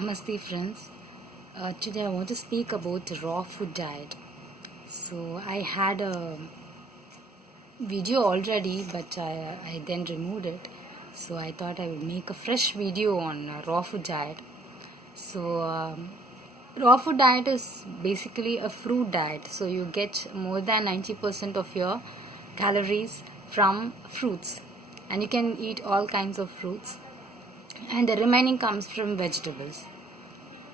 Namaste friends. Today I want to speak about raw food diet. So I had a video already, but I then removed it. So I thought I would make a fresh video on raw food diet. So raw food diet is basically a fruit diet. So you get more than 90% of your calories from fruits, and you can eat all kinds of fruits, and the remaining comes from vegetables.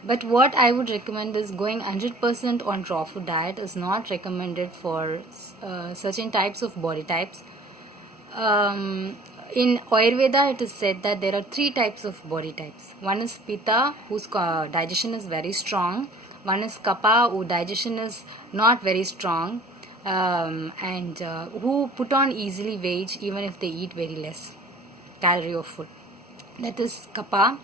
But what I would recommend is going 100% on raw food diet is not recommended for certain types of body types. In Ayurveda, it is said that there are three types of body types. One is Pitta, whose digestion is very strong. One is Kapha, whose digestion is not very strong, and who put on easily weight even if they eat very less calorie of food. That is Kapha.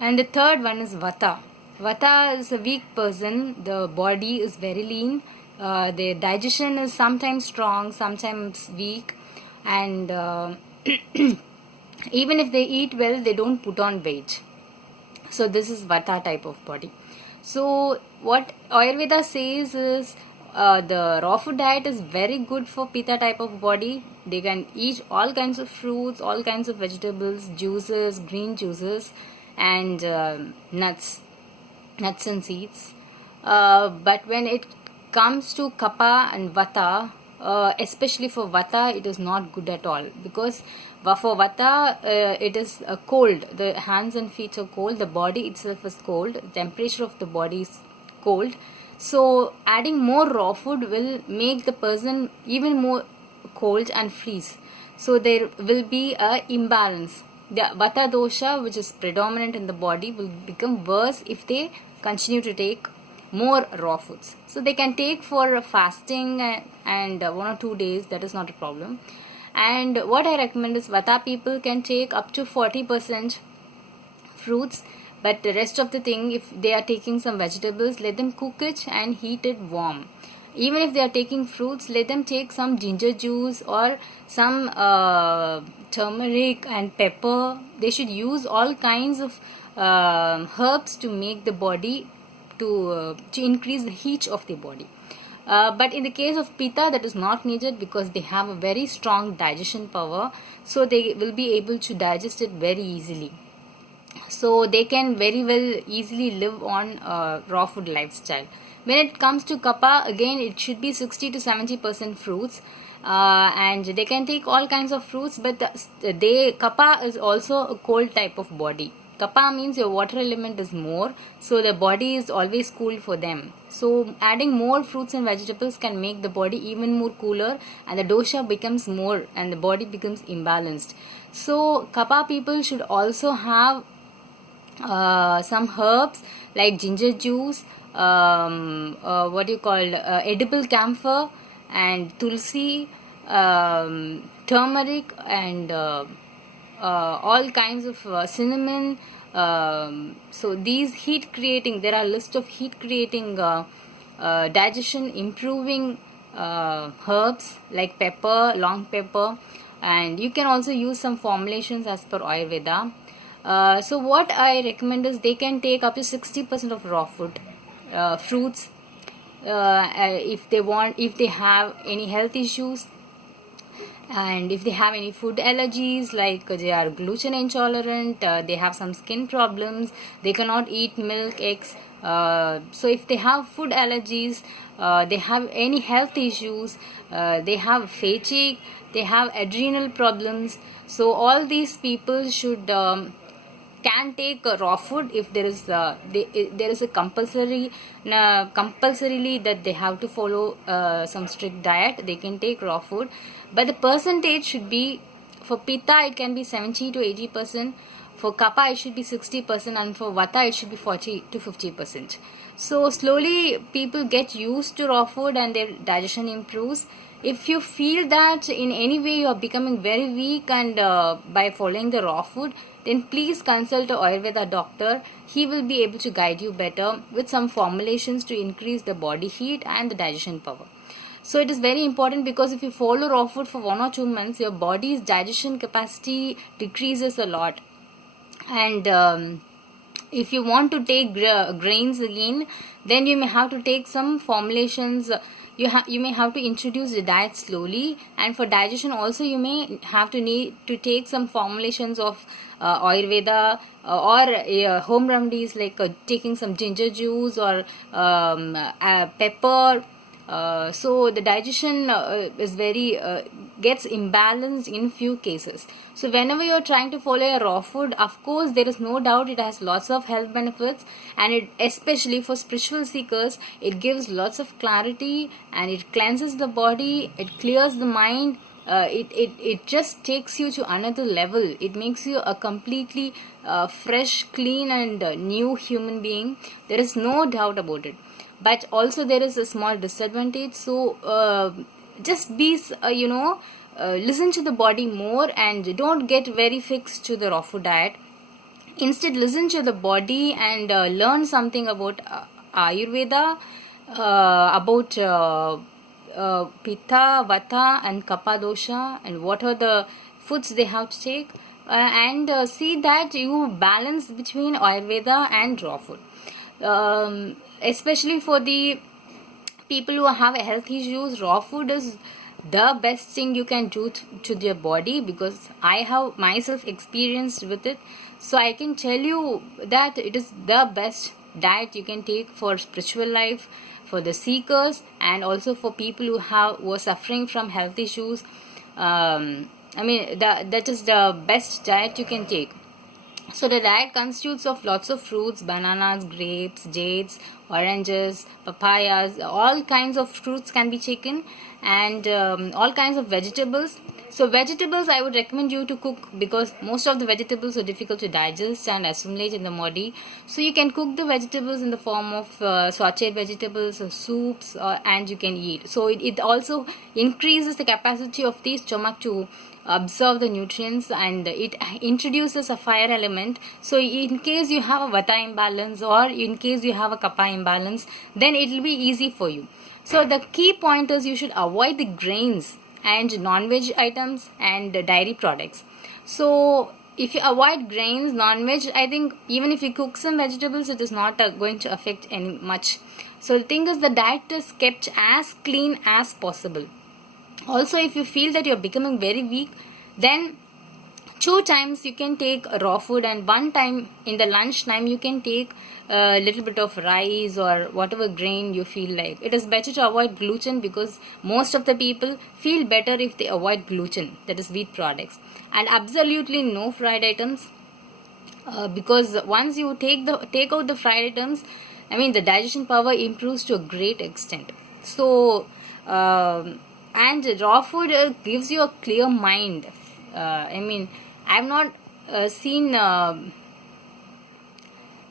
And the third one is Vata. Vata is a weak person. The body is very lean. Their digestion is sometimes strong, sometimes weak, and even if they eat well, they don't put on weight. So this is Vata type of body. So what Ayurveda says is the raw food diet is very good for Pitta type of body. They can eat all kinds of fruits, all kinds of vegetables, juices, green juices, and nuts and seeds. But when it comes to Kapha and Vata, especially for Vata, it is not good at all, because for Vata it is cold. The hands and feet are cold. The body itself is cold. The temperature of the body is cold. So adding more raw food will make the person even more cold and freeze. So there will be a imbalance. The Vata dosha, which is predominant in the body, will become worse if they continue to take more raw foods. So they can take for fasting and 1 or 2 days. That is not a problem. And what I recommend is Vata people can take up to 40% fruits, but the rest of the thing, if they are taking some vegetables, let them cook it and heat it warm. Even if they are taking fruits, let them take some ginger juice or some turmeric and pepper. They should use all kinds of herbs to make the body to increase the heat of the body. But in the case of Pitta, that is not needed, because they have a very strong digestion power, so they will be able to digest it very easily. So they can very well easily live on raw food lifestyle. When it comes to Kapha, again it should be 60 to 70% fruits, and they can take all kinds of fruits. But Kapha is also a cold type of body. Kapha means your water element is more, so the body is always cool for them. So adding more fruits and vegetables can make the body even more cooler, and the dosha becomes more and the body becomes imbalanced. So Kapha people should also have some herbs like ginger juice, edible camphor and tulsi, turmeric, and all kinds of cinnamon. So these heat creating, there are a list of heat creating, digestion improving herbs like pepper, long pepper, and you can also use some formulations as per Ayurveda. So what I recommend is they can take up to 60% of raw food, fruits, if they have any health issues, and if they have any food allergies, like they are gluten intolerant, they have some skin problems, they cannot eat milk, eggs. So if they have food allergies, they have any health issues, they have fatigue, they have adrenal problems. So all these people should can take raw food if there is a compulsorily that they have to follow some strict diet. They can take raw food, but the percentage should be, for Pitta it can be 70 to 80%, for Kapha it should be 60%, and for Vata it should be 40 to 50%. So slowly people get used to raw food and their digestion improves. If you feel that in any way you are becoming very weak and by following the raw food, then please consult a Ayurveda doctor. He will be able to guide you better with some formulations to increase the body heat and the digestion power. So it is very important, because if you follow raw food for 1 or 2 months, your body's digestion capacity decreases a lot, and If you want to take grains again, then you may have to take some formulations. You may have to introduce the diet slowly, and for digestion also you may have to need to take some formulations of Ayurveda, or home remedies, like taking some ginger juice or pepper. So the digestion is very gets imbalanced in few cases. So whenever you're trying to follow a raw food, of course there is no doubt it has lots of health benefits, and it, especially for spiritual seekers, it gives lots of clarity, and it cleanses the body, it clears the mind. It just takes you to another level. It makes you a completely fresh, clean, and new human being. There is no doubt about it. But also there is a small disadvantage. So just be listen to the body more, and don't get very fixed to the raw food diet. Instead, listen to the body and learn something about Ayurveda, about Pitta, Vata, and Kapha dosha, and what are the foods they have to take, and see that you balance between Ayurveda and raw food. Especially for the people who have health issues, raw food is the best thing you can do to their body, because I have myself experienced with it. So I can tell you that it is the best diet you can take for spiritual life, for the seekers, and also for people who are suffering from health issues. That is the best diet you can take. So the diet constitutes of lots of fruits, bananas, grapes, dates, oranges, papayas. All kinds of fruits can be taken, and all kinds of vegetables. So vegetables I would recommend you to cook, because most of the vegetables are difficult to digest and assimilate in the body. So you can cook the vegetables in the form of sauteed vegetables or soups, and you can eat. So it also increases the capacity of the stomach to absorb the nutrients, and it introduces a fire element. So in case you have a Vata imbalance, or in case you have a Kapha imbalance, then it will be easy for you. So the key point is you should avoid the grains and non-veg items and dairy products. So if you avoid grains, non-veg, I think even if you cook some vegetables, it is not going to affect any much. So the thing is, the diet is kept as clean as possible. Also, if you feel that you're becoming very weak, then 2 times you can take raw food, and 1 time in the lunch time you can take a little bit of rice or whatever grain you feel like. It is better to avoid gluten, because most of the people feel better if they avoid gluten, that is wheat products, and absolutely no fried items, because once you take out the fried items, the digestion power improves to a great extent. So and raw food gives you a clear mind. I've not seen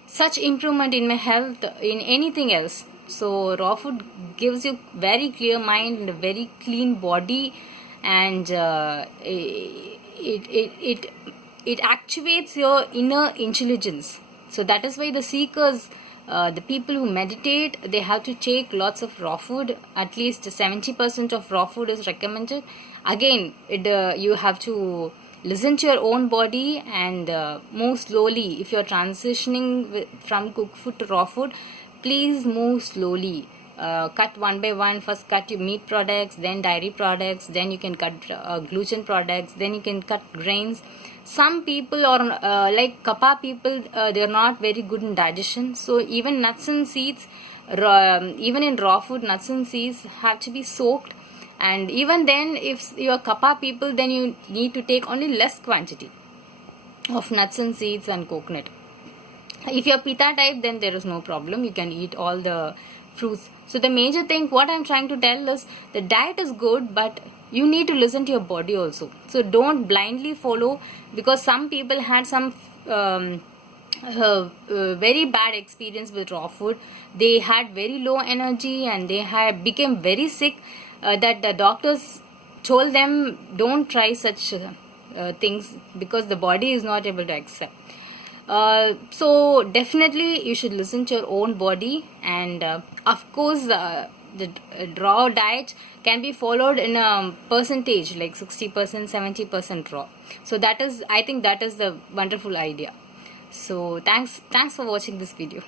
such improvement in my health in anything else. So raw food gives you very clear mind and a very clean body, and it activates your inner intelligence. So that is why the seekers, the people who meditate, they have to take lots of raw food. At least 70% of raw food is recommended. Again, you have to listen to your own body and move slowly. If you're transitioning from cooked food to raw food, please move slowly. Cut one by one. First cut your meat products, then dairy products, then you can cut gluten products, then you can cut grains. Some people are like Kapha people, they're not very good in digestion. So even nuts and seeds, even in raw food, nuts and seeds have to be soaked. And even then, if you're Kapha people, then you need to take only less quantity of nuts and seeds and coconut. If you're Pitta type, then there is no problem. You can eat all the fruits. So the major thing, what I'm trying to tell is, the diet is good, but you need to listen to your body also. So don't blindly follow, because some people had some very bad experience with raw food. They had very low energy, and they became very sick, that the doctors told them don't try such things, because the body is not able to accept. So definitely you should listen to your own body, and of course the raw diet can be followed in a percentage, like 60%, 70% raw. So that is, I think that is the wonderful idea. So thanks for watching this video.